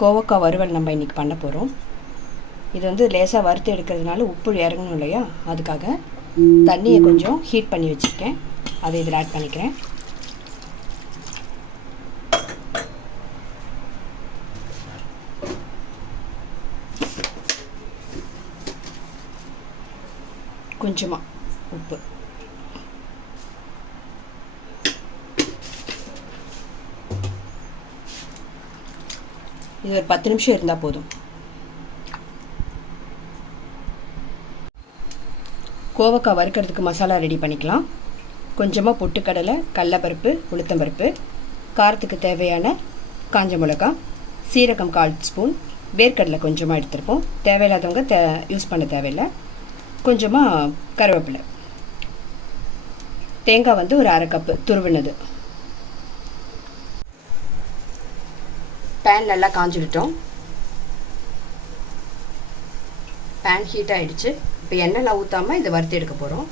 கோவக்காய் வறுவல் நம்ம இன்றைக்கி பண்ண போகிறோம். இது வந்து லேசாக வறுத்து எடுக்கிறதுனால உப்பு இறங்கணும் இல்லையா, அதுக்காக தண்ணியை கொஞ்சம் ஹீட் பண்ணி வச்சுருக்கேன். அதை இதில் ஆட் பண்ணிக்கிறேன். கொஞ்சமாக உப்பு, இது ஒரு 10 நிமிஷம் இருந்தால் போதும். கோவக்காய் வறுக்கிறதுக்கு மசாலா ரெடி பண்ணிக்கலாம். கொஞ்சமாக பொட்டுக்கடலை, கடலைப்பருப்பு, உளுத்தம்பருப்பு, காரத்துக்கு தேவையான காஞ்ச மிளகாய், சீரகம் 1/4 ஸ்பூன், வேர்க்கடலை கொஞ்சமாக எடுத்துருப்போம். தேவையில்லாதவங்க யூஸ் பண்ண தேவையில்லை. கொஞ்சமாக கருவேப்பிலை, தேங்காய் வந்து ஒரு 1/2 கப்பு துருவினது. பேன் நல்லா காஞ்சிவிட்டோம். பேன் ஹீட் ஆகிடுச்சு. இப்போ எண்ணெய்லாம் ஊற்றாமல் இதை வறுத்து எடுக்க போகிறோம்.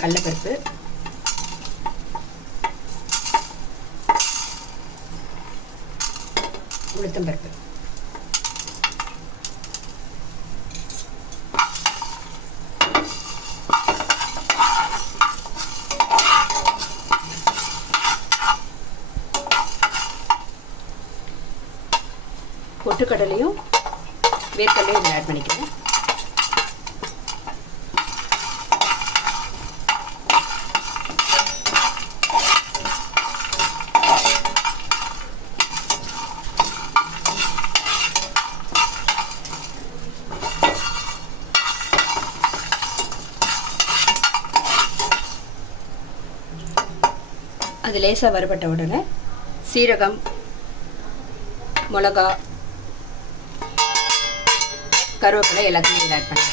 கடலைப்பருப்பு, உளுத்தம்பருப்பு, பொட்டுக்கடலையும் வேர்க்கடலையும் இதில் ஆட் பண்ணிக்கிறேன். அது லேசாக வறுபட்ட உடனே சீரகம், மிளகா, கருவேப்பிலை எல்லாத்தையும் இதில் ஆட் பண்ணுறேன்.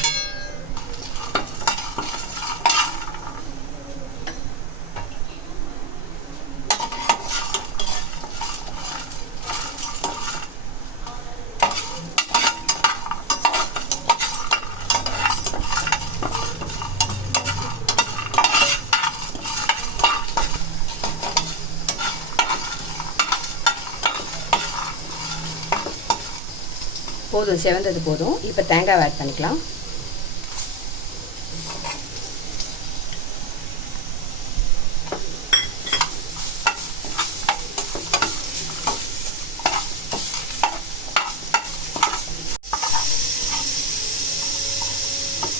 போதும், செவந்தது போதும். இப்போ தேங்காய் ஆட் பண்ணிக்கலாம்.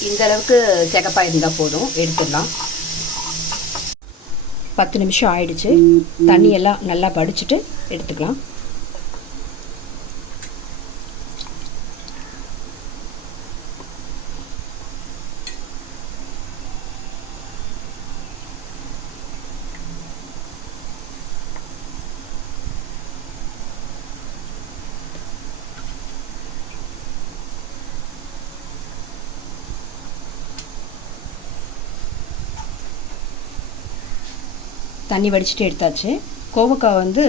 இந்த அளவுக்கு சிகப்பாக இருந்தால் போதும், எடுத்துடலாம். 10 நிமிஷம் ஆயிடுச்சு. தண்ணியெல்லாம் நல்லா வடிச்சிட்டு எடுத்துக்கலாம். தண்ணி வடிச்சிட்டு எடுத்தாச்சு. கோவக்காய் வந்து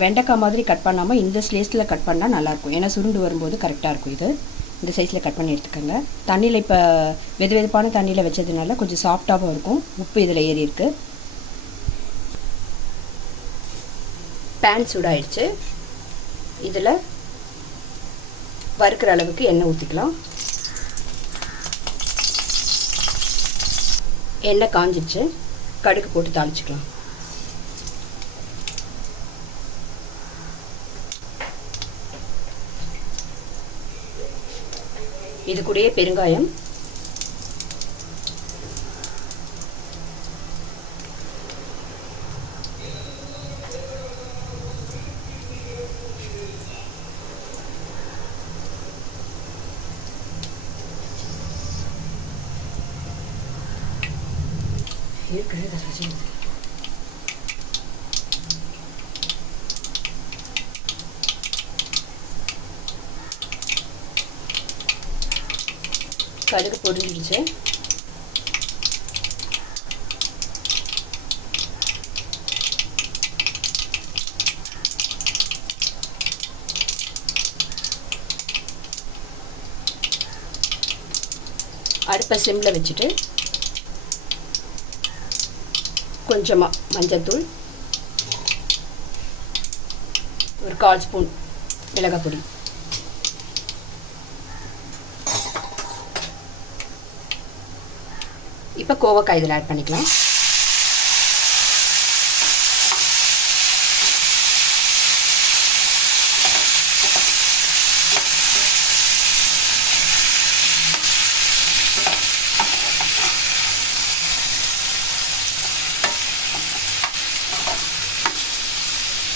வெண்டைக்காய் மாதிரி கட் பண்ணாமல் இந்த ஸ்லேஸில் கட் பண்ணால் நல்லாயிருக்கும். ஏன்னா சுருண்டு வரும்போது கரெக்டாக இருக்கும். இது இந்த சைஸில் கட் பண்ணி எடுத்துக்கோங்க. தண்ணியில் இப்போ வெது வெதுப்பான தண்ணியில் வச்சதுனால கொஞ்சம் சாஃப்டாகவும் இருக்கும். உப்பு இதில் ஏறி இருக்கு. பேன் சூடாயிடுச்சு. இதில் வறுக்கிற அளவுக்கு எண்ணெய் ஊற்றிக்கலாம். எண்ணெய் காஞ்சிடுச்சு. கடுகு போட்டு தாளிச்சுக்கலாம். இது கூடயே பெருங்காயம், கடுகு பொரிஞ்சிடுச்சு. அடுப்பை சிம்மில் வச்சுட்டு கொஞ்சமாக மஞ்சள்தூள், 1/4 ஸ்பூன் மிளகாய் பொடி. இப்போ கோவக்காய் இதில் ஆட் பண்ணிக்கலாம்.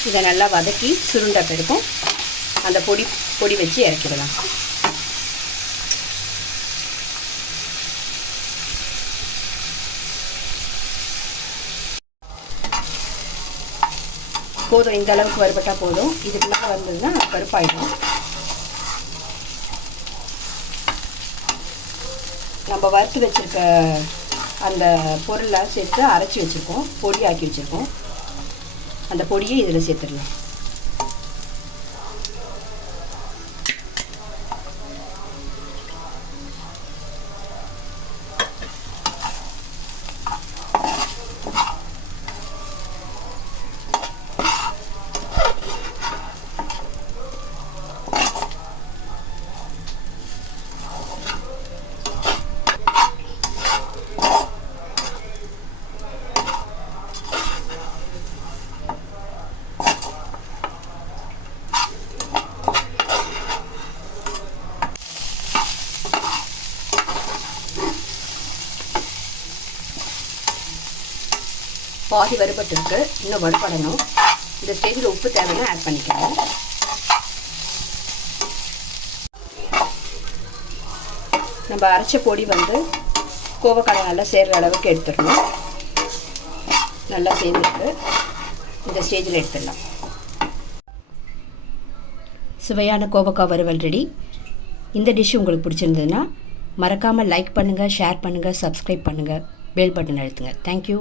இதை நல்லா வதக்கி சுருண்ட பிறக்கும் அந்த பொடி வச்சு இறக்கிடலாம். போதும், இந்த அளவுக்கு வறுபட்டால் போதும். இதுக்கு மேலே வந்ததுன்னா கருப்பாயிடும். நம்ம வறுத்து வச்சுருக்க அந்த பொருளெலாம் சேர்த்து அரைச்சி வச்சுருக்கோம், பொடி ஆக்கி வச்சுருக்கோம். அந்த பொடியை இதில் சேர்த்துடலாம். பாதி வறுபட்டுருக்கு, இன்னும் வறுபடணும். இந்த ஸ்டேஜில் உப்பு தேவைன்னா ஆட் பண்ணிக்கலாம். நம்ம அரைச்ச பொடி வந்து கோவக்காய் நல்லா சேர்கிற அளவுக்கு எடுத்துடணும். நல்லா சேர்ந்துருக்கு. இந்த ஸ்டேஜில் எடுத்துடலாம். சுவையான கோவக்காய் வறுவல் ரெடி. இந்த டிஷ் உங்களுக்கு பிடிச்சிருந்ததுன்னா மறக்காமல் லைக் பண்ணுங்கள், ஷேர் பண்ணுங்கள், சப்ஸ்கிரைப் பண்ணுங்கள், பெல் பட்டன் அழுத்துங்க. தேங்க்யூ.